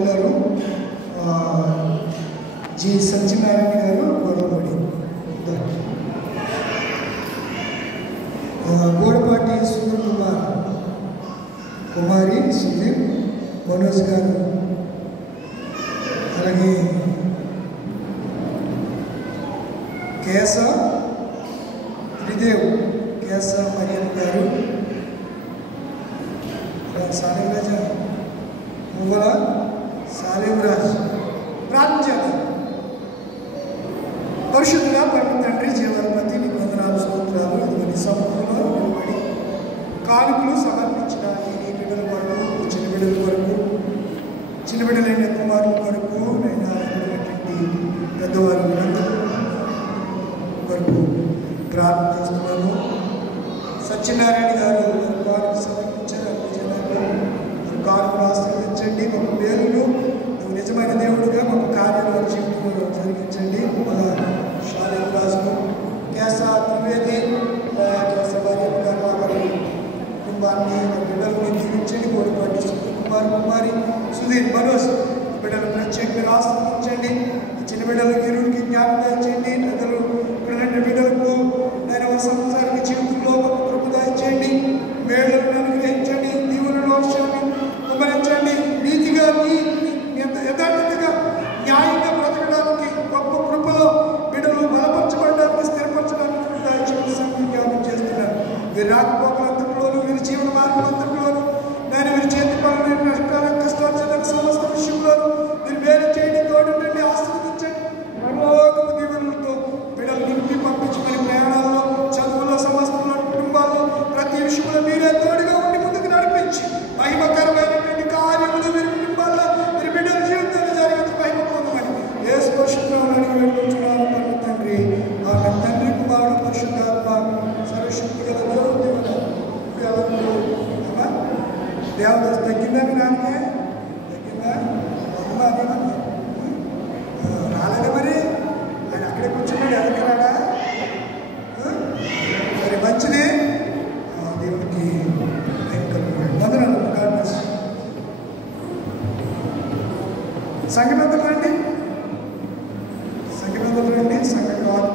బాబు గారు, జి సత్యనారాయణ గారు గొడవపడి, గోడపాటి సుందర్ కుమారి సుధీర్ మనోజ్ గారు, అలాగే కేశ త్రిదేవ్ కేశ మరియన్ గారు, సాలింరాజ మువ్వల సాలింరాజ్ ప్రార్థించారు. పరిశుద్ధుడా పరమ తండ్రి జీవనపతి నీకు వందనాలు స్తోత్రాలు. ఇదిగో సముఖంలో నిలబడి కానుకలు సమర్పించడానికి నీ బిడ్డల కొరకు, చిన్న బిడ్డల కొరకు, చిన్న బిడ్డలైన కుమారుల కొరకు, నైనా పెద్దవారు కొరకు ప్రార్థన చేస్తున్నాను. సత్యనారాయణ గారు కానుక సమర్పించారు. అన్ని జనాలు కానుకలు ఆశీర్వదించండి. ఒక పేరును నువ్వు నిజమైన దేవుడుగా ఒక కార్యాలు జీవితంలో జరిగించండి. మన శాలిరాజు కేశ త్రివేది కేశ భార్య గారి కుటుంబాన్ని బిడ్డలను దీవించండి. గోడపాటి కుమారి సుధీర్ మనోజ్ బిడ్డలు ప్రత్యేకంగా ఆశీర్వదించండి. చిన్న బిడ్డలు ఇరువురికి జ్ఞాపకం చేయండి. పెద్దలు ఇక్కడ బిడ్డలకు నేను సంవత్సరానికి జీవితంలో ఒక కృపద ఇచ్చేయండి. మేళ్లను అనుగ్రహించండి. దీవులను వర్షాన్ని కుమరించండి. నీతిగా యథార్థతగా న్యాయంగా బ్రతకడానికి గొప్ప కృపలో బిడ్డలు బలపరచబడడానికి స్థిరపరచడానికి కృపద ఇచ్చేయండి. జ్ఞాపకం చేస్తున్నారు. వీరి రాకపోకలంతట్లోనూ వీరి జీవన మార్గంలోనూ నేను వీరి చేతి పనులు కష్టార్జనకు సమస్త విషయంలోనూ మీరు వేరు చేయండి. తోడుండండి, ఆశీర్వదించండి. మరోకపు దీవెనలతో బిడ్డలు నింపి పంపించుకుని ప్రయాణాల్లో, చదువుల్లో, సమస్యల్లో, కుటుంబాల్లో ప్రతి విషయంలో మీరే తోడుగా ఉండి ముందుకు నడిపించి మహిమకరమైనటువంటి కార్యములు మీరు కుటుంబాల్లో మీరు బిడ్డల జీవితాన్ని జరిగించి మహిమ పొందమని యేసు పరిశుద్ధంలో అడిగి వెళ్ళుచున్నాను పరమ తండ్రి. ఆమె తండ్రి, కుమారుడు, పరిశుద్ధాత్మ సర్వశక్తి గల దేవుడు తగ్గిందా మీ నాన్నకే? తగ్గిందా? అమ్మ అదేమన్నా రాలేదా? మరి ఆయన అక్కడే కూర్చున్నాడు, ఎదరికి రాడా? మరి మంచిది. దేవుడికి వందనాలు. సంఘపెద్దలు రండి, సంఘపెద్దలు రండి, సంఘ కాదు.